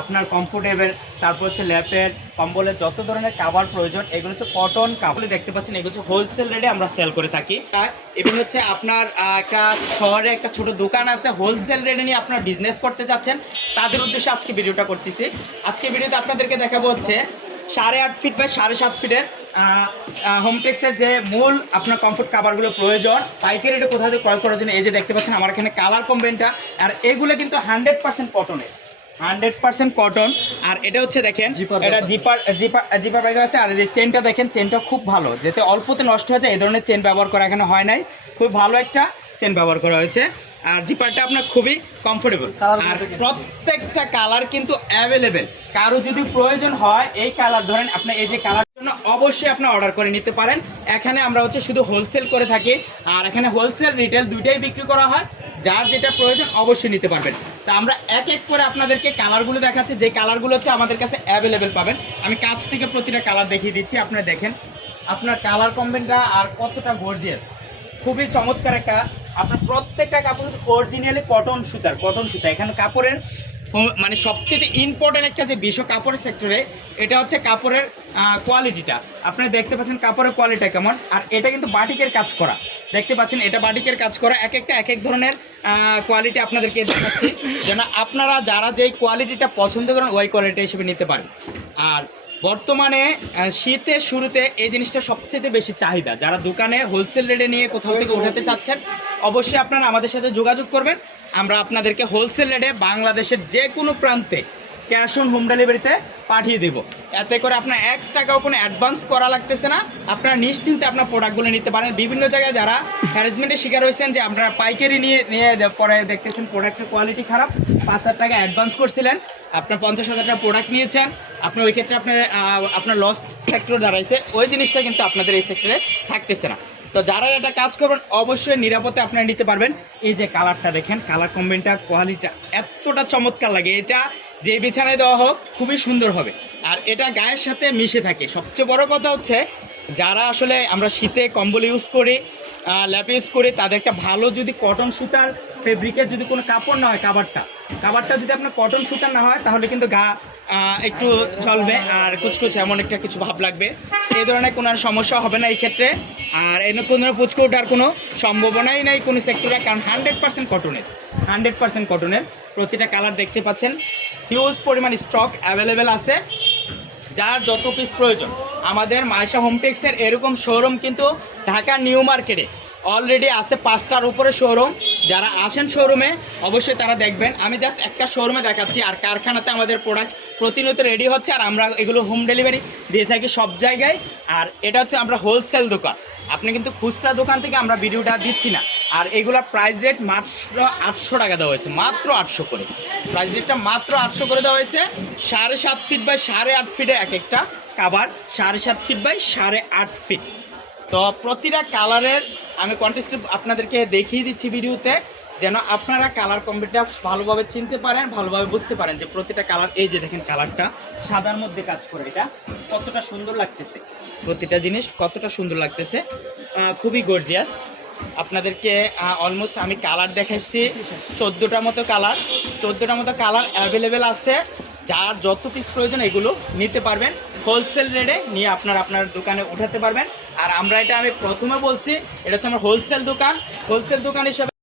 আপনার কমফোর্টেবল, তারপর হচ্ছে ল্যাপের কম্বলের যত ধরনের কাভার প্রয়োজন এগুলো হচ্ছে কটন কাপড় দেখতে পাচ্ছেন, এগুলো হচ্ছে হোলসেল রেটে আমরা সেল করে থাকি। এবং হচ্ছে আপনার একটা শহরে একটা ছোট দোকান আছে, হোলসেল রেটে নিয়ে আপনার বিজনেস করতে চাচ্ছেন, তাদের উদ্দেশ্যে আজকে ভিডিওটা করতেছি। আজকে ভিডিওতে আপনাদেরকে দেখাবো হচ্ছে 8.5 ফিট বাই 7.5 ফিটের হোমটেক্সের যে মূল আপনার কমফোর্ট কাভারগুলো প্রয়োজন পাইকারি রেটে কোথা থেকে ক্রয় করার জন্য। এই যে দেখতে পাচ্ছেন আমার এখানে কালার কম্বিনেশনটা, আর এগুলো কিন্তু 100% কটনের, 100% কটন। আর এটা হচ্ছে দেখেন এটা জিপার ব্যাগ আছে। আর এই চেনটা দেখেন, চেনটা খুব ভালো, যাতে অল্পতে নষ্ট হয়ে যায় এই ধরনের চেন ব্যবহার করা এখানে হয় নাই, খুব ভালো একটা চেন ব্যবহার করা হয়েছে। আর জিপারটা আপনার খুবই কমফোর্টেবল, আর প্রত্যেকটা কালার কিন্তু অ্যাভেলেবেল। কারো যদি প্রয়োজন হয় এই কালার ধরেন আপনি এই যে কালার জন্য অবশ্যই আপনি অর্ডার করে নিতে পারেন। এখানে আমরা হচ্ছে শুধু হোলসেল করে থাকি, আর এখানে হোলসেল রিটেল দুইটাই বিক্রি করা হয়, যার যেটা প্রয়োজন অবশ্যই নিতে পারবেন। তা আমরা এক এক করে আপনাদেরকে কালারগুলো দেখাচ্ছি, যে কালারগুলো হচ্ছে আমাদের কাছে অ্যাভেলেবেল পাবেন। আমি কাছ থেকে প্রতিটা কালার দেখিয়ে দিচ্ছি, আপনারা দেখেন আপনার কালার কম্বিনেশনটা আর কতটা গর্জিয়াস, খুবই চমৎকার একটা। আপনার প্রত্যেকটা কাপড় অরিজিনালি কটন সুতা। এখানে কাপড়ের মানে সবচেয়ে ইম্পর্টেন্ট একটা যে বিষয় কাপড়ের সেক্টরে, এটা হচ্ছে কাপড়ের কোয়ালিটিটা। আপনারা দেখতে পাচ্ছেন কাপড়ের কোয়ালিটিটা কেমন। আর এটা কিন্তু বাটিকের কাজ করা, দেখতে পাচ্ছেন এটা বাটিকের কাজ করা। এক একটা এক এক ধরনের কোয়ালিটি আপনাদেরকে দেখাচ্ছি, যেন আপনারা যারা যেই কোয়ালিটিটা পছন্দ করেন ওই কোয়ালিটি হিসেবে নিতে পারেন। আর বর্তমানে শীতের শুরুতে এই জিনিসটা সবচেয়ে বেশি চাহিদা, যারা দোকানে হোলসেল রেটে নিয়ে কোথাও থেকে উঠাতে চাচ্ছেন অবশ্যই আপনারা আমাদের সাথে যোগাযোগ করবেন। আমরা আপনাদেরকে হোলসেল রেটে বাংলাদেশের যে কোনো প্রান্তে ক্যাশ অন হোম ডেলিভারিতে পাঠিয়ে দেব। এতে করে আপনার 1 টাকাও কোনো অ্যাডভান্স করা লাগতেছে না, আপনারা নিশ্চিন্তে আপনার প্রোডাক্টগুলো নিতে পারেন। বিভিন্ন জায়গায় যারা হ্যারাসমেন্টের শিকার হয়েছেন যে আপনারা পাইকারি নিয়ে পরে দেখতেছেন প্রোডাক্টের কোয়ালিটি খারাপ, 5,000 টাকা অ্যাডভান্স করছিলেন, আপনার 50,000 টাকা প্রোডাক্ট নিয়েছেন, আপনার ওই ক্ষেত্রে আপনার লস সেক্টর দাঁড়াইছে, ওই জিনিসটা কিন্তু আপনাদের এই সেক্টরে থাকতেছে না। তো যারা এটা কাজ করবেন অবশ্যই নিরাপদে আপনারা নিতে পারবেন। এই যে কালারটা দেখেন, কালার কম্বিনেশনটা কোয়ালিটিটা এতটা চমৎকার লাগে, এটা যে বিছানায় দেওয়া হোক খুবই সুন্দর হবে। আর এটা গায়ের সাথে মিশে থাকে। সবচেয়ে বড় কথা হচ্ছে যারা আসলে আমরা শীতে কম্বল ইউজ করি, ল্যাপ ইউজ করি, তাদের একটা ভালো যদি কটন সুতার ফেব্রিকের যদি কোনো কাপড় না হয়, কাভারটা যদি আপনার কটন সুতার না হয় তাহলে কিন্তু গা একটু চলবে আর কুচকুচ এমন একটা কিছু ভাব লাগবে, এই ধরনের কোনো আর সমস্যা হবে না এই ক্ষেত্রে। আর এর কোনো পুচকে ওঠার কোনো সম্ভাবনাই নেই কোনো সেক্টরে, কারণ 100% কটনের। প্রতিটা কালার দেখতে পাচ্ছেন, হিউজ পরিমাণ স্টক অ্যাভেলেবেল আছে, যার যত পিস প্রয়োজন। আমাদের মাইশা হোমটেক্সের এরকম শোরুম কিন্তু ঢাকা নিউ মার্কেটে অলরেডি আছে 5টার উপরে শোরুম। যারা আসেন শোরুমে অবশ্যই তারা দেখবেন। আমি জাস্ট একটা শোরুমে দেখাচ্ছি, আর কারখানাতে আমাদের প্রোডাক্ট প্রতিনিয়ত রেডি হচ্ছে, আর আমরা এগুলো হোম ডেলিভারি দিয়ে থাকি সব জায়গায়। আর এটা হচ্ছে আমরা হোলসেল দোকান, আপনি কিন্তু খুচরা দোকান থেকে আমরা ভিডিওটা দিচ্ছি না। আর এগুলোর প্রাইস রেট মাত্র 800 টাকা দেওয়া হয়েছে, মাত্র 800 করে প্রাইস রেটটা মাত্র 800 করে দেওয়া হয়েছে। 7.5 ফিট বাই 8.5 ফিটে এক একটা কাভার, 7.5 ফিট বাই 8.5 ফিট। তো প্রতিটা কালারের আমি কন্টেস্ট আপনাদেরকে দেখিয়ে দিচ্ছি ভিডিওতে, যেন আপনারা কালার কম্বিনেশনটা ভালোভাবে চিনতে পারেন, ভালোভাবে বুঝতে পারেন যে প্রতিটা কালার। এই যে দেখেন কালারটা সাদার মধ্যে কাজ করে, এটা কতটা সুন্দর লাগতেছে, প্রতিটা জিনিস কতটা সুন্দর লাগতেছে, খুবই গর্জিয়াস। আপনাদেরকে অলমোস্ট আমি কালার দেখাচ্ছি 14টা মতো কালার অ্যাভেলেবেল আছে। যার যত পিস প্রয়োজন এগুলো নিতে পারবেন, হোলসেল রেটে নিয়ে আপনার দোকানে উঠাতে পারবেন। আর আমরা এটা আমি প্রথমে বলছি, এটা হচ্ছে আমার হোলসেল দোকান হিসেবে